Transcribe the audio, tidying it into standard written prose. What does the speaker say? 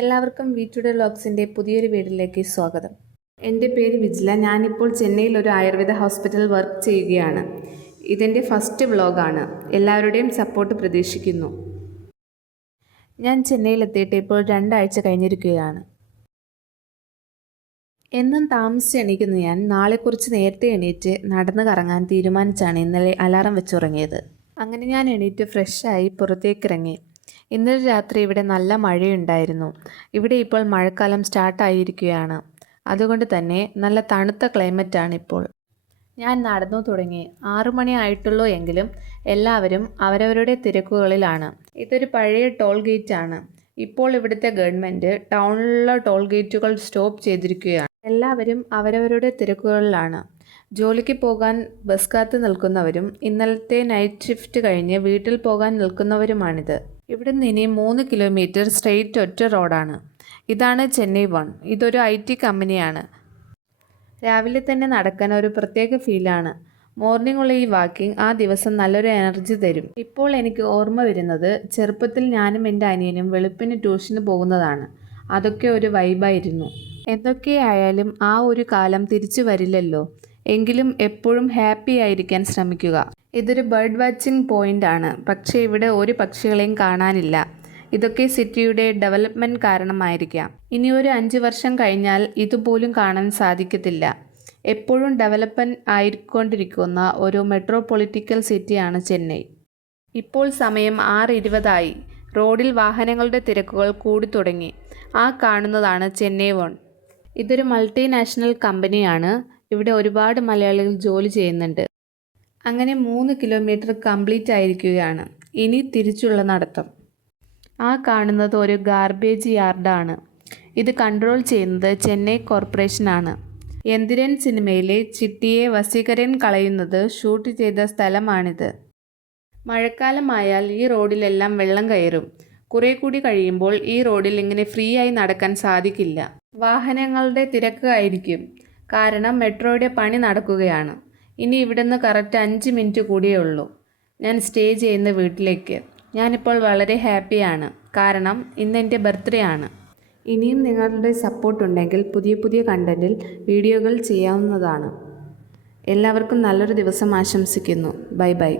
എല്ലാവർക്കും വീട്ടുടെ വ്ലോഗ്സിൻ്റെ പുതിയൊരു വീഡിയോയിലേക്ക് സ്വാഗതം. എൻ്റെ പേര് വിജില. ഞാനിപ്പോൾ ചെന്നൈയിൽ ഒരു ആയുർവേദ ഹോസ്പിറ്റൽ വർക്ക് ചെയ്യുകയാണ്. ഇതെൻ്റെ ഫസ്റ്റ് വ്ലോഗാണ്. എല്ലാവരുടെയും സപ്പോർട്ട് പ്രതീക്ഷിക്കുന്നു. ഞാൻ ചെന്നൈയിലെത്തിയിട്ട് ഇപ്പോൾ 2 ആഴ്ച കഴിഞ്ഞിരിക്കുകയാണ്. എന്നും താമസിച്ച് എണീക്കുന്ന ഞാൻ നാളെ കുറച്ച് നേരത്തെ എണീറ്റ് നടന്ന് കറങ്ങാൻ തീരുമാനിച്ചാണ് ഇന്നലെ അലാറം വെച്ചുറങ്ങിയത്. അങ്ങനെ ഞാൻ എണീറ്റ് ഫ്രഷായി പുറത്തേക്കിറങ്ങി. ഇന്നലെ രാത്രി ഇവിടെ നല്ല മഴയുണ്ടായിരുന്നു. ഇവിടെ ഇപ്പോൾ മഴക്കാലം സ്റ്റാർട്ടായിരിക്കുകയാണ്. അതുകൊണ്ട് തന്നെ നല്ല തണുത്ത ക്ലൈമറ്റാണ് ഇപ്പോൾ. ഞാൻ നടന്നു തുടങ്ങി. 6 മണി ആയിട്ടുള്ളൂ എങ്കിലും എല്ലാവരും അവരവരുടെ തിരക്കുകളിലാണ്. ഇതൊരു പഴയ ടോൾ ഗേറ്റാണ്. ഇപ്പോൾ ഇവിടുത്തെ ഗവൺമെൻറ് ടൗണിലുള്ള ടോൾ ഗേറ്റുകൾ സ്റ്റോപ്പ് ചെയ്തിരിക്കുകയാണ്. എല്ലാവരും അവരവരുടെ തിരക്കുകളിലാണ്. ജോലിക്ക് പോകാൻ ബസ് കാത്ത് നിൽക്കുന്നവരും ഇന്നലത്തെ നൈറ്റ് ഷിഫ്റ്റ് കഴിഞ്ഞ് വീട്ടിൽ പോകാൻ നിൽക്കുന്നവരുമാണിത്. ഇവിടെ നിന്ന് ഇനി 3 കിലോമീറ്റർ സ്ട്രെയിറ്റ് ഒറ്റ റോഡാണ്. ഇതാണ് ചെന്നൈ 1. ഇതൊരു IT കമ്പനിയാണ്. രാവിലെ തന്നെ നടക്കാൻ ഒരു പ്രത്യേക ഫീലാണ്. മോർണിംഗുള്ള ഈ വാക്കിംഗ് ആ ദിവസം നല്ലൊരു എനർജി തരും. ഇപ്പോൾ എനിക്ക് ഓർമ്മ വരുന്നത് ചെറുപ്പത്തിൽ ഞാനും എൻ്റെ അനിയനും വെളുപ്പിന് ട്യൂഷന് പോകുന്നതാണ്. അതൊക്കെ ഒരു വൈബായിരുന്നു. എന്തൊക്കെയായാലും ആ ഒരു കാലം തിരിച്ചു വരില്ലല്ലോ. എങ്കിലും എപ്പോഴും ഹാപ്പി ആയിരിക്കാൻ ശ്രമിക്കുക. ഇതൊരു ബേർഡ് വാച്ചിങ് പോയിന്റ് ആണ്. പക്ഷേ ഇവിടെ ഒരു പക്ഷികളെയും കാണാനില്ല. ഇതൊക്കെ സിറ്റിയുടെ ഡെവലപ്മെൻറ്റ് കാരണമായിരിക്കാം. ഇനി ഒരു 5 വർഷം കഴിഞ്ഞാൽ ഇതുപോലും കാണാൻ സാധിക്കത്തില്ല. എപ്പോഴും ഡെവലപ്മെൻറ്റ് ആയിക്കൊണ്ടിരിക്കുന്ന ഒരു മെട്രോപൊളിറ്റിക്കൽ സിറ്റിയാണ് ചെന്നൈ. ഇപ്പോൾ സമയം 6:20 റോഡിൽ വാഹനങ്ങളുടെ തിരക്കുകൾ കൂടി തുടങ്ങി. ആ കാണുന്നതാണ് ചെന്നൈ 1. ഇതൊരു മൾട്ടിനാഷണൽ കമ്പനിയാണ്. ഇവിടെ ഒരുപാട് മലയാളികൾ ജോലി ചെയ്യുന്നുണ്ട്. അങ്ങനെ 3 കിലോമീറ്റർ കംപ്ലീറ്റ് ആയിരിക്കുകയാണ്. ഇനി തിരിച്ചുള്ള നടത്തം. ആ കാണുന്നത് ഒരു ഗാർബേജ് യാർഡാണ്. ഇത് കൺട്രോൾ ചെയ്യുന്നത് ചെന്നൈ കോർപ്പറേഷനാണ്. എന്തിരൻ സിനിമയിലെ ചിട്ടിയെ വസീകരൻ കളയുന്നത് ഷൂട്ട് ചെയ്ത സ്ഥലമാണിത്. മഴക്കാലമായാൽ ഈ റോഡിലെല്ലാം വെള്ളം കയറും. കുറെ കൂടി കഴിയുമ്പോൾ ഈ റോഡിൽ ഇങ്ങനെ ഫ്രീ ആയി നടക്കാൻ സാധിക്കില്ല. വാഹനങ്ങളുടെ തിരക്ക് ആയിരിക്കും. കാരണം മെട്രോയുടെ പണി നടക്കുകയാണ്. ഇനി ഇവിടുന്ന് കറക്റ്റ് 5 മിനിറ്റ് കൂടിയേ ഉള്ളൂ ഞാൻ സ്റ്റേ ചെയ്യുന്ന വീട്ടിലേക്ക്. ഞാനിപ്പോൾ വളരെ ഹാപ്പിയാണ്. കാരണം ഇന്ന് എൻ്റെ ബർത്ത്ഡേ ആണ്. ഇനിയും നിങ്ങളുടെ സപ്പോർട്ട് ഉണ്ടെങ്കിൽ പുതിയ പുതിയ കണ്ടൻറ്റിൽ വീഡിയോകൾ ചെയ്യാവുന്നതാണ്. എല്ലാവർക്കും നല്ലൊരു ദിവസം ആശംസിക്കുന്നു. Bye bye.